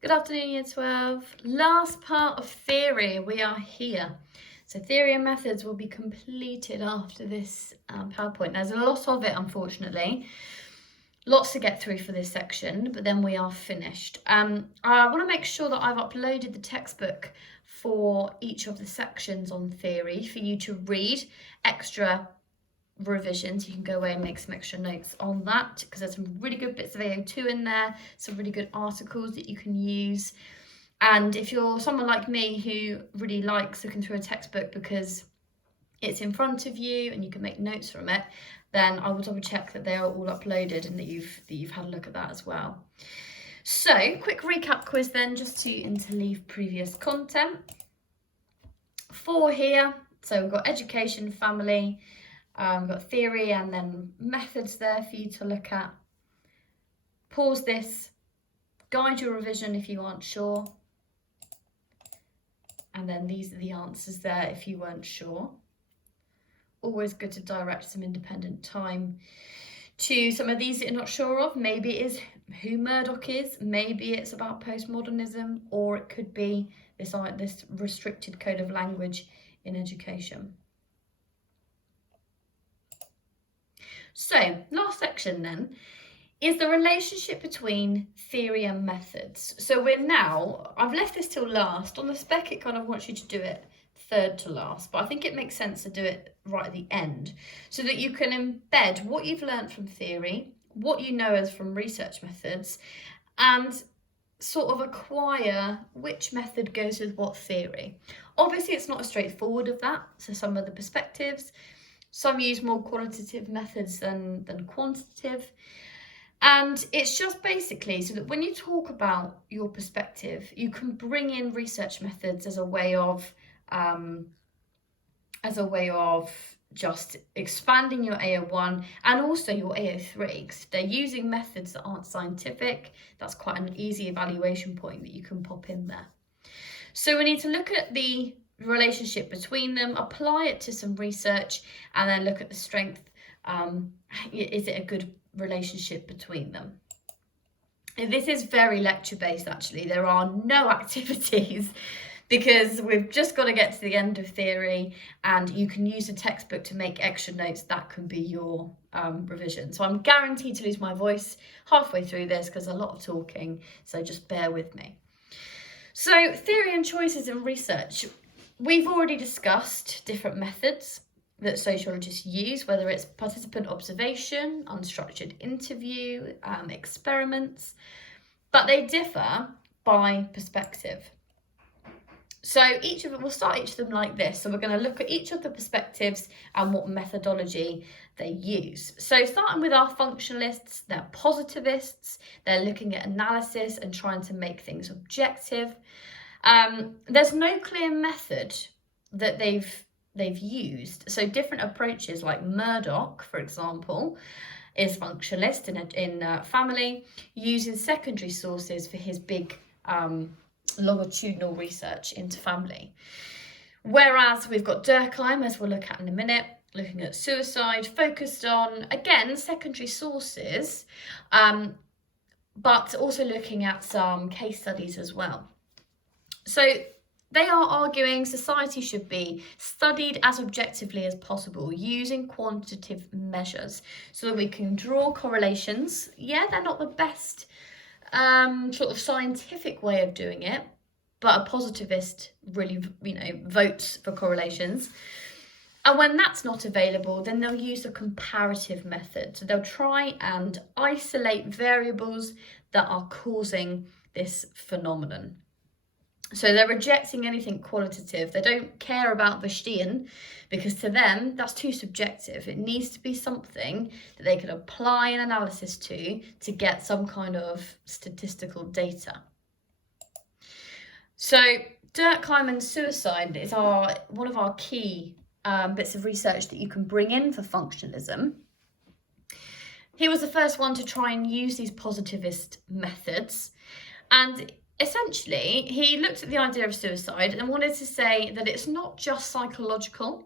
Good afternoon, Year 12. Last part of theory, we are here. So theory and methods will be completed after this PowerPoint. There's a lot of it, unfortunately. Lots to get through for this section, but then we are finished. I want to make sure that I've uploaded the textbook for each of the sections on theory for you to read extra revisions. You can go away and make some extra notes on that because there's some really good bits of AO2 in there, some really good articles that you can use. And if you're someone like me who really likes looking through a textbook because it's in front of you and you can make notes from it, then I will double check that they are all uploaded and that you've had a look at that as well. So, quick recap quiz then, just to interleave previous content. 4 here, so we've got education, family, we've got theory and then methods there for you to look at. Pause this, guide your revision if you aren't sure. And then these are the answers there if you weren't sure. Always good to direct some independent time to some of these that you're not sure of. Maybe it is who Murdoch is, maybe it's about postmodernism, or it could be this restricted code of language in education. So, last section then is the relationship between theory and methods. So I've left this till last. On the spec, it kind of wants you to do it third to last, but I think it makes sense to do it right at the end so that you can embed what you've learned from theory, what you know as from research methods, and sort of acquire which method goes with what theory. Obviously, it's not as straightforward of that, so some of the perspectives, some use more qualitative methods than quantitative. And it's just basically so that when you talk about your perspective, you can bring in research methods as a way of just expanding your AO1 and also your AO3, because if they're using methods that aren't scientific, that's quite an easy evaluation point that you can pop in there. So we need to look at the relationship between them, apply it to some research, and then look at the strength. Is it a good relationship between them? This is very lecture based, actually. There are no activities because we've just got to get to the end of theory, and you can use a textbook to make extra notes. That can be your revision. So I'm guaranteed to lose my voice halfway through this because a lot of talking, so just bear with me. So theory and choices in research. We've already discussed different methods that sociologists use, whether it's participant observation, unstructured interview, experiments, but they differ by perspective. So we'll start each of them like this. So we're going to look at each of the perspectives and what methodology they use. So starting with our functionalists, they're positivists. They're looking at analysis and trying to make things objective. There's no clear method that they've used. So different approaches, like Murdoch, for example, is functionalist in family, using secondary sources for his big longitudinal research into family. Whereas we've got Durkheim, as we'll look at in a minute, looking at suicide, focused on, again, secondary sources, but also looking at some case studies as well. So they are arguing society should be studied as objectively as possible using quantitative measures so that we can draw correlations. Yeah, they're not the best sort of scientific way of doing it, but a positivist really, votes for correlations. And when that's not available, then they'll use a comparative method. So they'll try and isolate variables that are causing this phenomenon. So they're rejecting anything qualitative. They don't care about Vechthian because to them, that's too subjective. It needs to be something that they can apply an analysis to get some kind of statistical data. So Durkheim and suicide is one of our key bits of research that you can bring in for functionalism. He was the first one to try and use these positivist methods, and essentially, he looked at the idea of suicide and wanted to say that it's not just psychological,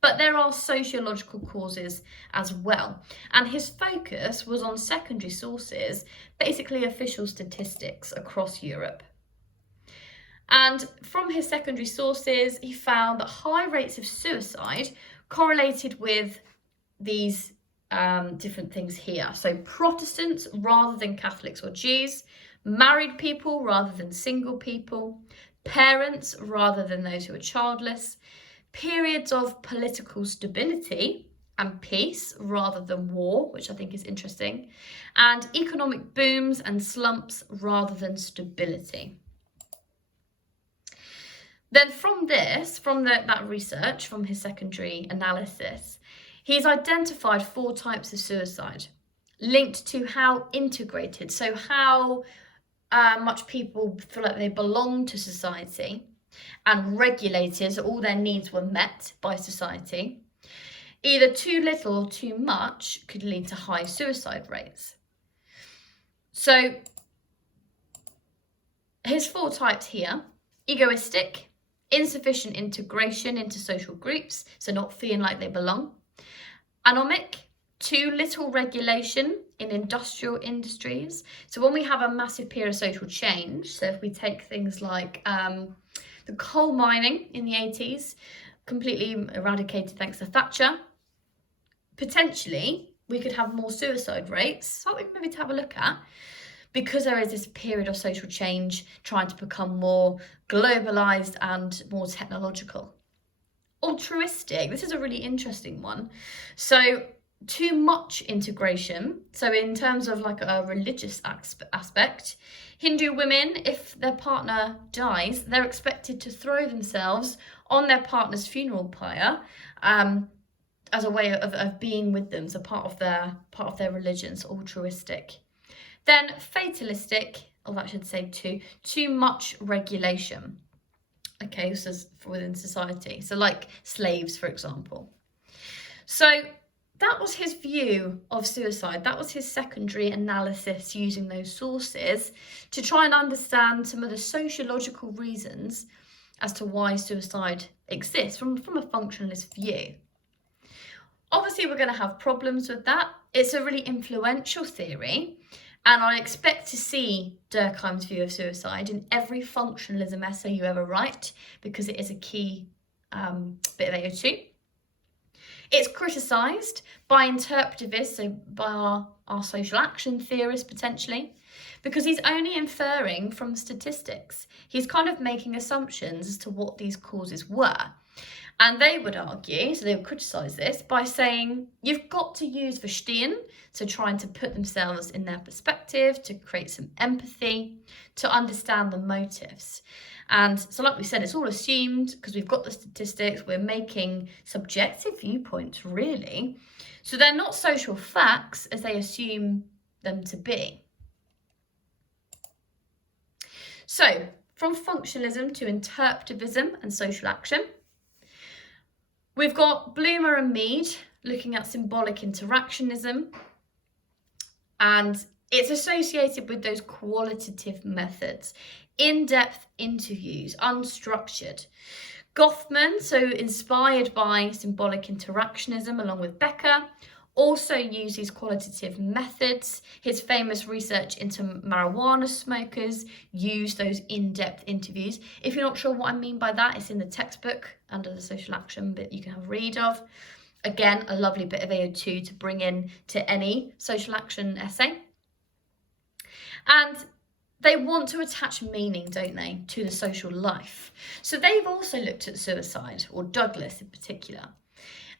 but there are sociological causes as well. And his focus was on secondary sources, basically official statistics across Europe. And from his secondary sources, he found that high rates of suicide correlated with these different things here. So Protestants rather than Catholics or Jews, married people rather than single people, parents rather than those who are childless, periods of political stability and peace rather than war, which I think is interesting, and economic booms and slumps rather than stability. Then from this, from that research, from his secondary analysis, he's identified 4 types of suicide linked to how integrated, so how much people feel like they belong to society and regulated, so all their needs were met by society. Either too little or too much could lead to high suicide rates. So his 4 types here: egoistic, insufficient integration into social groups, so not feeling like they belong; anomic, too little regulation in industrial industries. So when we have a massive period of social change, so if we take things like the coal mining in the 80s, completely eradicated thanks to Thatcher, potentially we could have more suicide rates, something maybe to have a look at, because there is this period of social change trying to become more globalized and more technological. Altruistic, this is a really interesting one. So too much integration. So in terms of like a religious aspect, Hindu women, if their partner dies, they're expected to throw themselves on their partner's funeral pyre as a way of being with them, so part of their religion, so altruistic. Then fatalistic, or that should say too much regulation. Okay, so within society, so like slaves, for example. So that was his view of suicide. That was his secondary analysis using those sources to try and understand some of the sociological reasons as to why suicide exists from a functionalist view. Obviously, we're going to have problems with that. It's a really influential theory, and I expect to see Durkheim's view of suicide in every functionalism essay you ever write, because it is a key bit of AO2. It's criticised by interpretivists, so by our social action theorists potentially, because he's only inferring from statistics. He's kind of making assumptions as to what these causes were. And they would argue, so they would criticise this, by saying you've got to use verstehen, so trying to put themselves in their perspective, to create some empathy, to understand the motives. And so like we said, it's all assumed because we've got the statistics, we're making subjective viewpoints really. So they're not social facts as they assume them to be. So from functionalism to interpretivism and social action, we've got Bloomer and Mead looking at symbolic interactionism, and it's associated with those qualitative methods, in-depth interviews, unstructured. Goffman, so inspired by symbolic interactionism along with Becker, also uses qualitative methods. His famous research into marijuana smokers used those in-depth interviews. If you're not sure what I mean by that, it's in the textbook under the social action bit you can have a read of. Again, a lovely bit of AO2 to bring in to any social action essay. And they want to attach meaning, don't they, to the social life. So they've also looked at suicide, or Douglas in particular,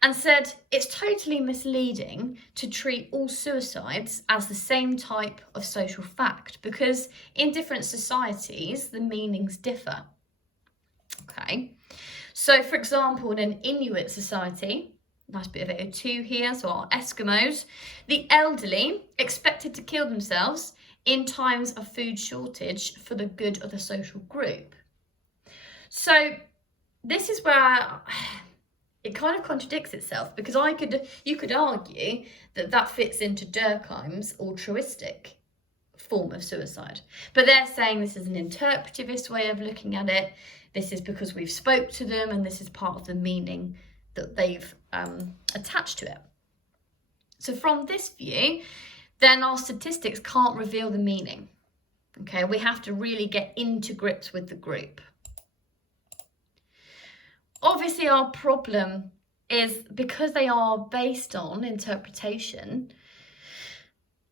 and said it's totally misleading to treat all suicides as the same type of social fact, because in different societies, the meanings differ. Okay, so for example, in an Inuit society, nice bit of AO2 here, so our Eskimos, the elderly expected to kill themselves in times of food shortage for the good of the social group. So this is where it kind of contradicts itself, because you could argue that fits into Durkheim's altruistic form of suicide. But they're saying this is an interpretivist way of looking at it. This is because we've spoke to them, and this is part of the meaning that they've attached to it. So from this view, then our statistics can't reveal the meaning. Okay, we have to really get into grips with the group. Obviously, our problem is because they are based on interpretation.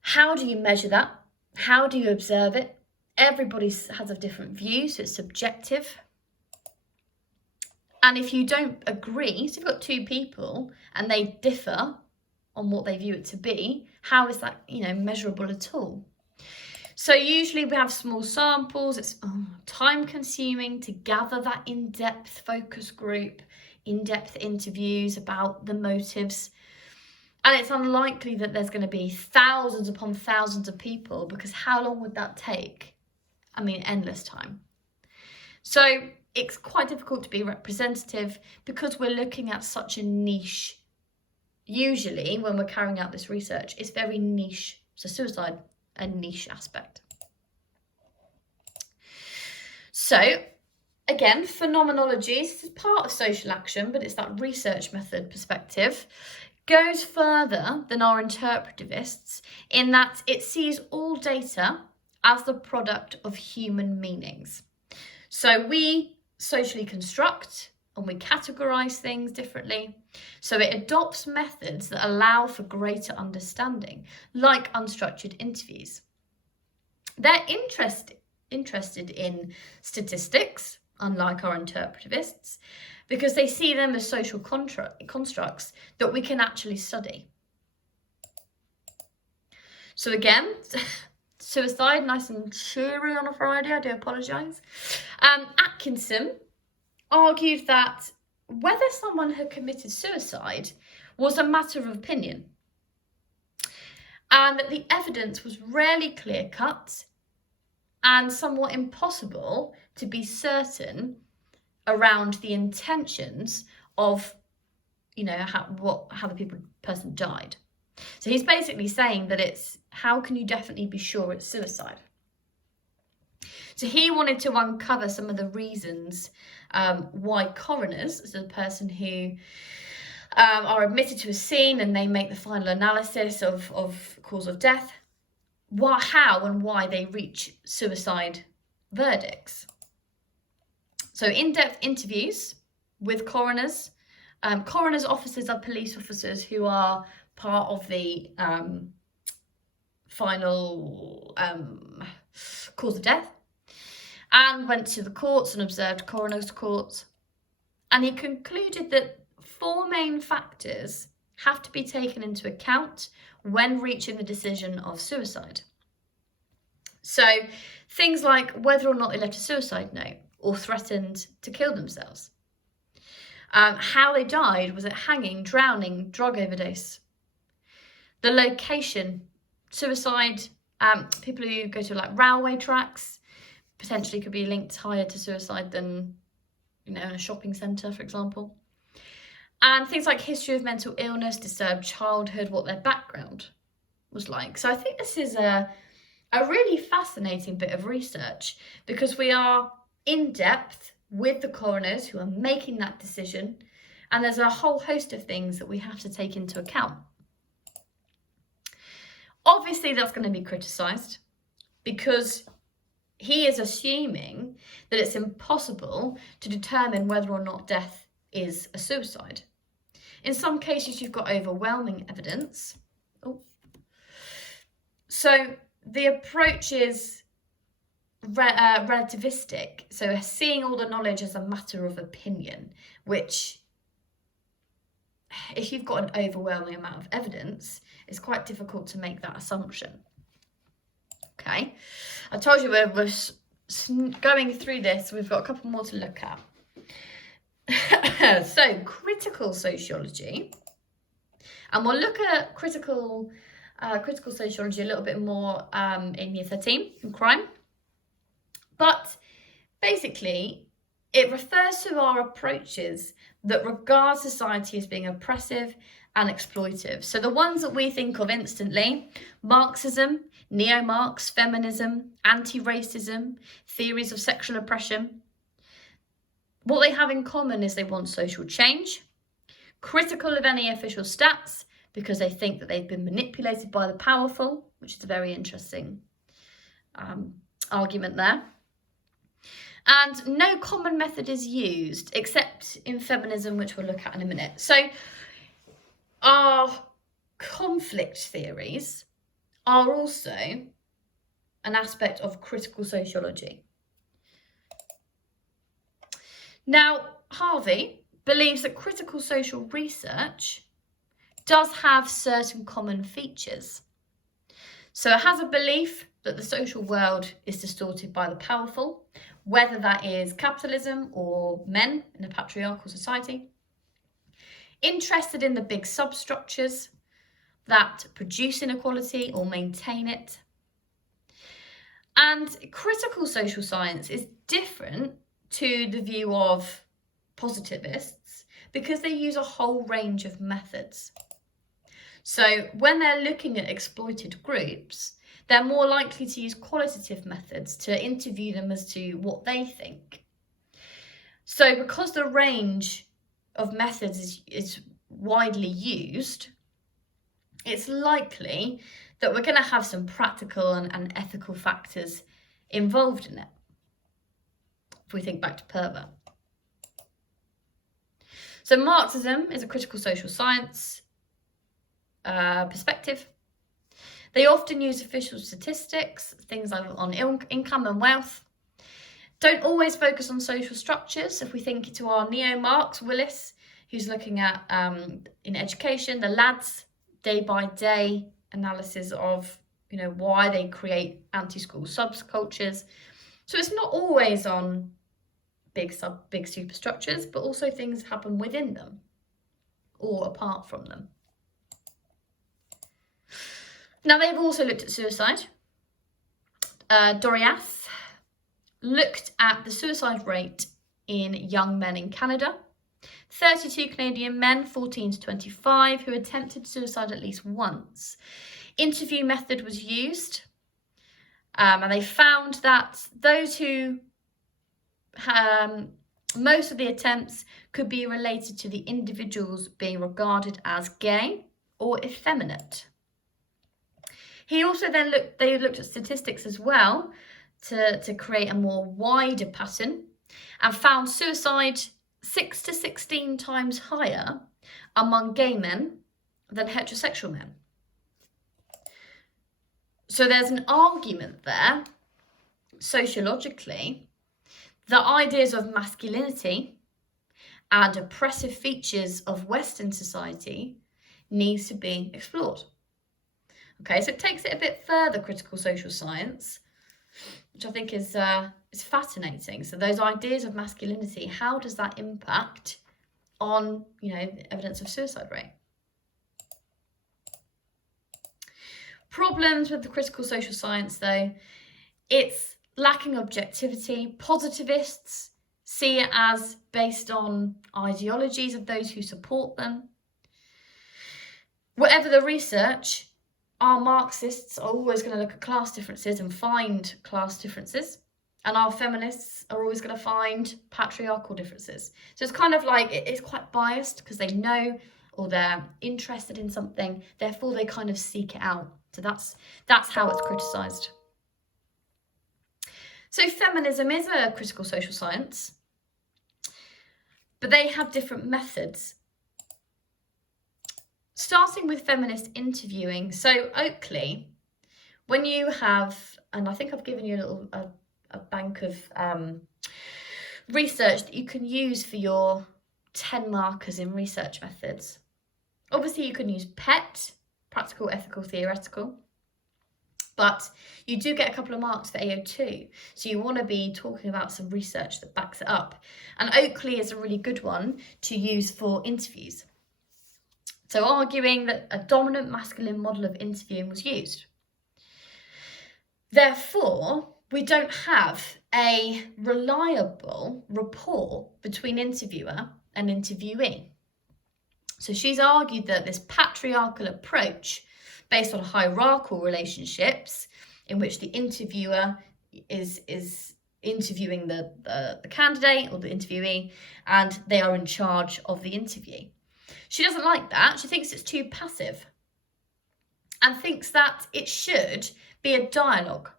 How do you measure that? How do you observe it? Everybody has a different view, so it's subjective. And if you don't agree, so if you've got two people and they differ on what they view it to be, how is that, measurable at all? So usually we have small samples. It's time consuming to gather that in-depth focus group, in-depth interviews about the motives. And it's unlikely that there's going to be thousands upon thousands of people, because how long would that take? I mean, endless time. So it's quite difficult to be representative because we're looking at such a niche. Usually when we're carrying out this research, it's very niche. So suicide, a niche aspect. So again, phenomenology is part of social action, but it's that research method perspective. Goes further than our interpretivists in that it sees all data as the product of human meanings. So we socially construct and we categorize things differently. So it adopts methods that allow for greater understanding, like unstructured interviews. They're interested in statistics, unlike our interpretivists, because they see them as social constructs that we can actually study. So again, suicide, nice and cheery on a Friday, I do apologise. Atkinson argued that whether someone had committed suicide was a matter of opinion, and that the evidence was rarely clear-cut and somewhat impossible to be certain around the intentions of, how the person died. So he's basically saying that it's, how can you definitely be sure it's suicide? So he wanted to uncover some of the reasons why coroners, so the person who are admitted to a scene and they make the final analysis of cause of death, how and why they reach suicide verdicts. So in-depth interviews with coroners. Coroners officers are police officers who are part of the final cause of death, and went to the courts and observed coroners' courts. And he concluded that 4 main factors have to be taken into account when reaching the decision of suicide. So things like whether or not they left a suicide note or threatened to kill themselves. How they died, was it hanging, drowning, drug overdose? The location, suicide, people who go to railway tracks potentially could be linked higher to suicide than, in a shopping centre, for example. And things like history of mental illness, disturbed childhood, what their background was like. So I think this is a really fascinating bit of research, because we are in depth with the coroners who are making that decision, and there's a whole host of things that we have to take into account. Obviously, that's going to be criticised because he is assuming that it's impossible to determine whether or not death is a suicide. In some cases, you've got overwhelming evidence. So the approach is relativistic, so seeing all the knowledge as a matter of opinion, which, if you've got an overwhelming amount of evidence, it's quite difficult to make that assumption. Okay, I told you we're going through this, we've got a couple more to look at. So, critical sociology, and we'll look at critical sociology a little bit more in year 13, in crime. But basically, it refers to our approaches that regard society as being oppressive and exploitive. So the ones that we think of instantly: Marxism, neo-Marx, feminism, anti-racism, theories of sexual oppression. What they have in common is they want social change, critical of any official stats because they think that they've been manipulated by the powerful, which is a very interesting argument there. And no common method is used except in feminism, which we'll look at in a minute. So our conflict theories are also an aspect of critical sociology. Now, Harvey believes that critical social research does have certain common features. So it has a belief that the social world is distorted by the powerful, whether that is capitalism or men in a patriarchal society. Interested in the big substructures that produce inequality or maintain it. And critical social science is different to the view of positivists because they use a whole range of methods. So when they're looking at exploited groups, they're more likely to use qualitative methods to interview them as to what they think. So because the range of methods is widely used, it's likely that we're going to have some practical and ethical factors involved in it. If we think back to Perver. So Marxism is a critical social science perspective. They often use official statistics, things like on income and wealth. Don't always focus on social structures. If we think to our neo-Marx, Willis, who's looking at, in education, the lads' day-by-day analysis of, why they create anti-school subcultures. So it's not always on big superstructures, but also things happen within them or apart from them. Now, they've also looked at suicide. Doriath looked at the suicide rate in young men in Canada. 32 Canadian men, 14 to 25, who attempted suicide at least once. Interview method was used, and they found that those who most of the attempts could be related to the individuals being regarded as gay or effeminate. He also then looked at statistics as well to create a more wider pattern and found suicide 6 to 16 times higher among gay men than heterosexual men. So there's an argument there, sociologically, that ideas of masculinity and oppressive features of Western society needs to be explored. Okay, so it takes it a bit further, critical social science, which I think is fascinating. So those ideas of masculinity, how does that impact on, evidence of suicide rate? Problems with the critical social science, though, it's lacking objectivity. Positivists see it as based on ideologies of those who support them. Whatever the research, our Marxists are always going to look at class differences and find class differences. And our feminists are always going to find patriarchal differences. So it's kind of like, it's quite biased because they know or they're interested in something. Therefore, they kind of seek it out. So that's how it's criticised. So feminism is a critical social science, but they have different methods. Starting with feminist interviewing. So Oakley, when you have, and I think I've given you a bank of research that you can use for your 10 markers in research methods. Obviously, you can use PET, practical, ethical, theoretical, but you do get a couple of marks for AO2. So you want to be talking about some research that backs it up. And Oakley is a really good one to use for interviews. So arguing that a dominant masculine model of interviewing was used. Therefore, we don't have a reliable rapport between interviewer and interviewee. So she's argued that this patriarchal approach based on hierarchical relationships in which the interviewer is interviewing the candidate or the interviewee and they are in charge of the interview. She doesn't like that. She thinks it's too passive and thinks that it should be a dialogue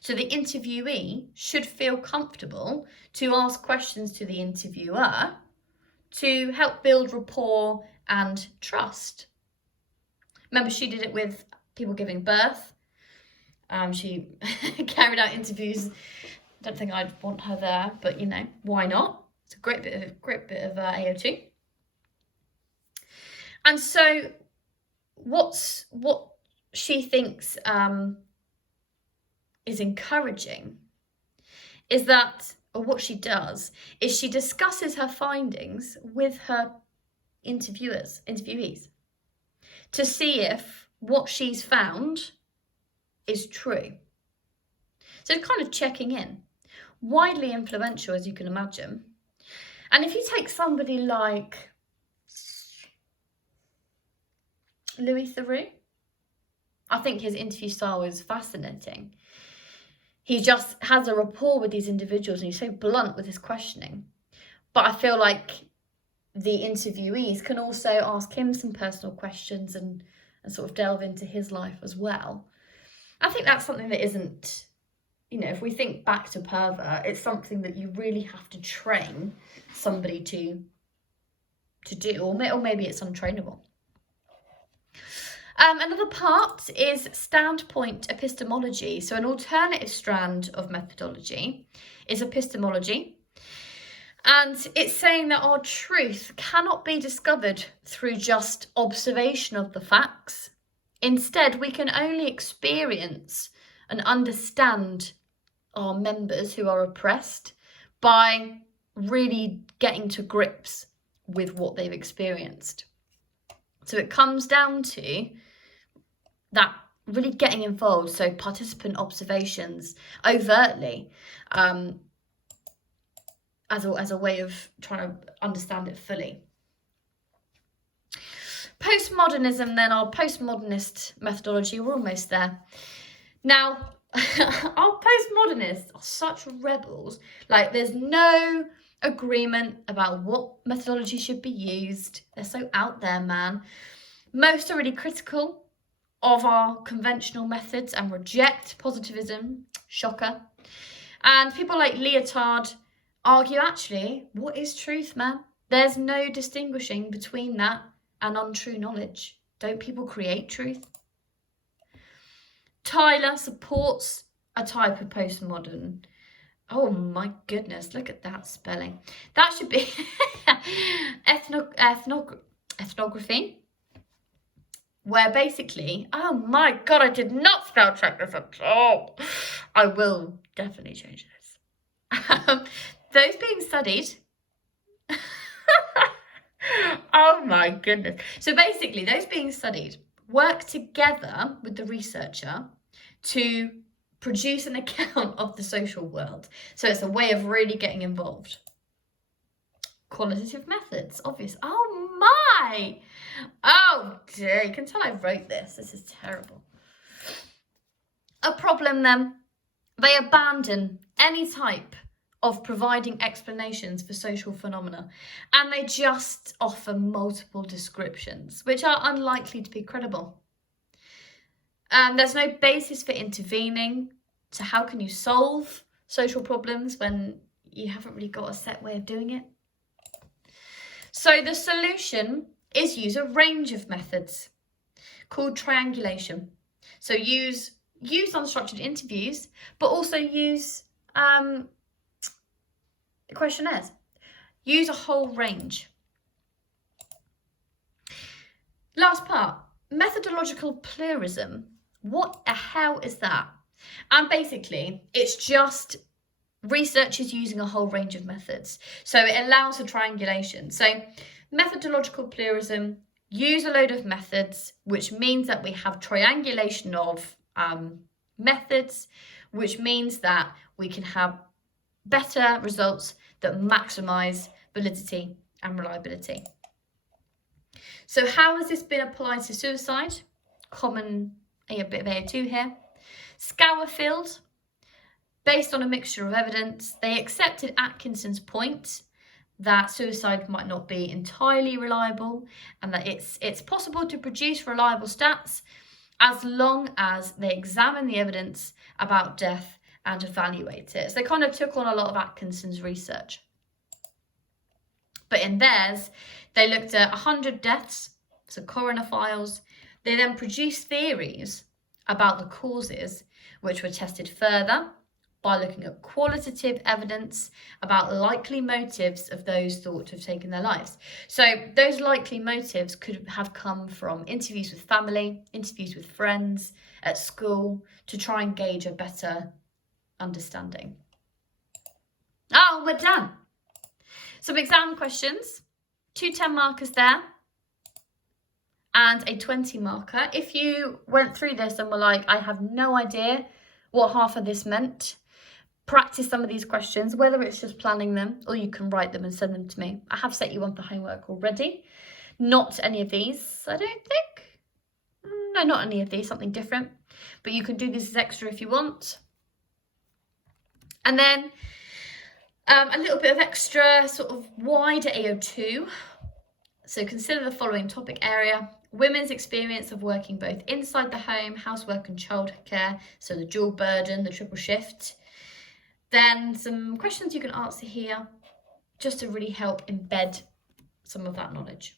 So the interviewee should feel comfortable to ask questions to the interviewer to help build rapport and trust. Remember, she did it with people giving birth. She carried out interviews. Don't think I'd want her there, but you know, why not? It's a great bit of AO2. And so, what she thinks is encouraging is that, or what she does, is she discusses her findings with her interviewees, to see if what she's found is true. So kind of checking in. Widely influential, as you can imagine. And if you take somebody like Louis Theroux, I think his interview style is fascinating. He just has a rapport with these individuals and he's so blunt with his questioning. But I feel like the interviewees can also ask him some personal questions and sort of delve into his life as well. I think that's something that isn't, you know, if we think back to Pervert, it's something that you really have to train somebody to do, or maybe it's untrainable. Another part is standpoint epistemology. So an alternative strand of methodology is epistemology. And it's saying that our truth cannot be discovered through just observation of the facts. Instead, we can only experience and understand our members who are oppressed by really getting to grips with what they've experienced. So it comes down to that really getting involved, so participant observations overtly, as a way of trying to understand it fully. Postmodernism then, our postmodernist methodology, we're almost there. Now, our postmodernists are such rebels. Like, there's no agreement about what methodology should be used. They're so out there, man. Most are really critical of our conventional methods and reject positivism. Shocker. And people like Lyotard argue, actually, what is truth, man? There's no distinguishing between that and untrue knowledge. Don't people create truth? Tyler supports a type of postmodern. Oh my goodness, look at that spelling. That should be ethnography, where basically, oh my God, I did not spell check this at all. I will definitely change this. Those being studied. Oh my goodness. So basically, those being studied work together with the researcher to produce an account of the social world. So it's a way of really getting involved. Qualitative methods, obvious. Oh my! Oh dear, you can tell I wrote this. This is terrible. A problem then, they abandon any type of providing explanations for social phenomena, and they just offer multiple descriptions, which are unlikely to be credible. There's no basis for intervening. So how can you solve social problems when you haven't really got a set way of doing it? So the solution is use a range of methods called triangulation. So use unstructured interviews, but also use questionnaires. Use a whole range. Last part, methodological pluralism. What the hell is that? And basically, it's just researchers using a whole range of methods. So it allows for triangulation. So methodological pluralism, use a load of methods, which means that we have triangulation of methods, which means that we can have better results that maximize validity and reliability. So how has this been applied to suicide? Common, a bit of AO2 here. Scourfield, based on a mixture of evidence, they accepted Atkinson's point that suicide might not be entirely reliable and that it's possible to produce reliable stats as long as they examine the evidence about death and evaluate it. So they kind of took on a lot of Atkinson's research. But in theirs, they looked at 100 deaths, so coroner files. They then produced theories about the causes, which were tested further by looking at qualitative evidence about likely motives of those thought to have taken their lives. So those likely motives could have come from interviews with family, interviews with friends, at school, to try and gauge a better understanding. Oh, we're done. Some exam questions, 2 10 markers there, and a 20 marker. If you went through this and were like, I have no idea what half of this meant, practice some of these questions, whether it's just planning them or you can write them and send them to me. I have set you on for homework already. Not any of these, I don't think. No, not any of these, something different. But you can do this as extra if you want. And then a little bit of extra sort of wider AO2. So consider the following topic area: women's experience of working both inside the home, housework and childcare, so the dual burden, the triple shift. Then some questions you can answer here just to really help embed some of that knowledge.